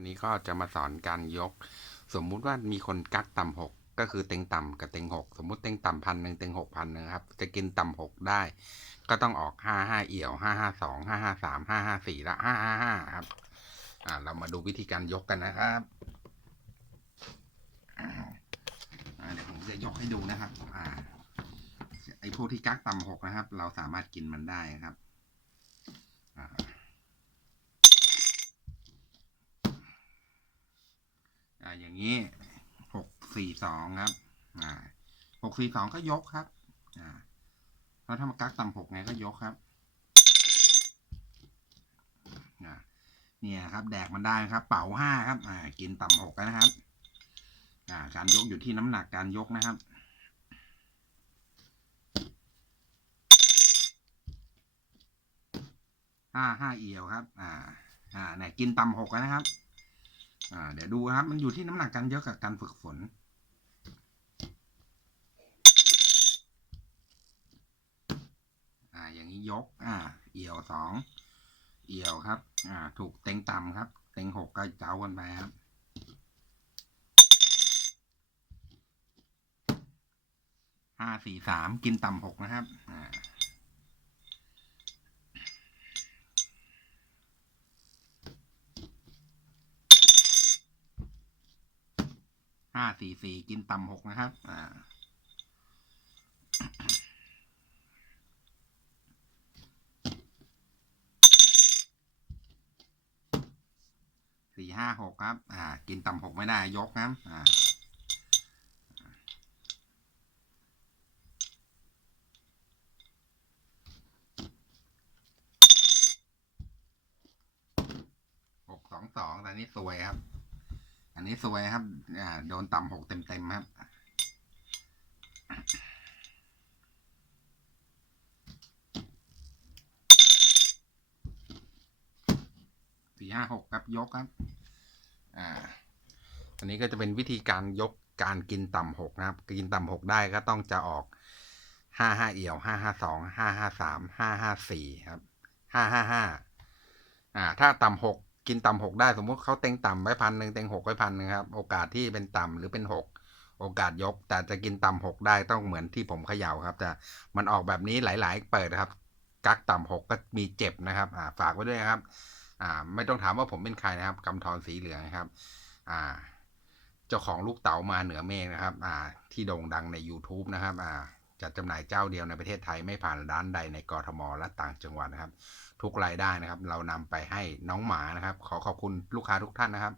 วันนี้ก็จะมาสอนการยก สมมุติว่ามีคนกักต่ำหกก็คือเต็งต่ำกับเต็งหกสมมุติเต็งต่ำพันหนึ่งเต็งหกพันหนึ่งครับ จะกินต่ำหกได้ ก็ต้องออกห้าห้าเอี่ยวห้าห้าสองห้าห้าสามห้าห้าสี่ละห้าห้าห้าครับ อ่า เรามาดูวิธีการยกกันนะครับเดี๋ยวผมจะยกให้ดูนะครับ อ่า ไอ้พวกที่กักต่ำหกนะครับ เราสามารถกินมันได้ครับ อ่า อ่าอย่างนี้หกสี่สองครับ อ่าหกสี่สองก็ยกครับ อ่าแล้วถ้ามากักต่ำหกไงก็ยกครับอ่าเนี่ยครับ แดกมันได้ครับ เป๋าห้าครับ อ่า กินต่ำหกนะครับ อ่า การยกอยู่ที่น้ำหนักการยกนะครับห้าห้าเอียวครับ อ่า อ่าเนี่ยกินต่ำหกนะครับ อ่าเดี๋ยวดูครับ มันอยู่ที่น้ำหนักการเยอะกับการฝึกฝน อ่า อย่างนี้ยก อ่า เอี่ยวสอง เอี่ยวครับ อ่า ถูกเต็งต่ำครับ เต็งหกก็เจ้ากันไปครับห้าสี่สามกินต่ำหกนะครับ อ่า ห้าสี่สี่กินต่ำหกนะครับ อ่า สี่ห้าหกครับ อ่า กินต่ำหกไม่ได้ยกนะอ่าหกสองสองแต่นี้สวยครับ อันนี้สวยครับโดนต่ำหกเต็มเต็มๆครับสี่ห้าหกครับยกครับ อ่า อันนี้ก็จะเป็นวิธีการยกการกินต่ำหกนะครับ กินต่ำหกได้ก็ต้องจะออกห้าห้าเอี่ยวห้าห้าสองห้าห้าสามห้าห้าสี่ครับห้าห้าห้าอ่า ถ้าต่ำหก กินต่ำหกได้สมมุติเขาเต็งต่ำไว้พันหนึ่งเต็งหกไว้พันหนึ่งครับ โอกาสที่เป็นต่ำหรือเป็นหกโอกาสยก แต่จะกินต่ำหกได้ต้องเหมือนที่ผมเขย่าครับ แต่มันออกแบบนี้หลาย ๆ เปิดครับ กักต่ำหกก็มีเจ็บนะครับอ่าฝากไว้ด้วยครับอ่าไม่ต้องถามว่าผมเป็นใครนะครับกำธรสีเหลืองครับอ่าเจ้าของลูกเต๋ามาเหนือเมฆนะครับอ่าที่โด่งดังใน YouTube นะครับอ่า จัดจำหน่ายเจ้าเดียวในประเทศไทยไม่ผ่านร้านใดในกรทมและต่างจังหวัดนะครับ ทุกรายได้นะครับ เรานำไปให้น้องหมานะครับ ขอขอบคุณลูกค้าทุกท่านนะครับ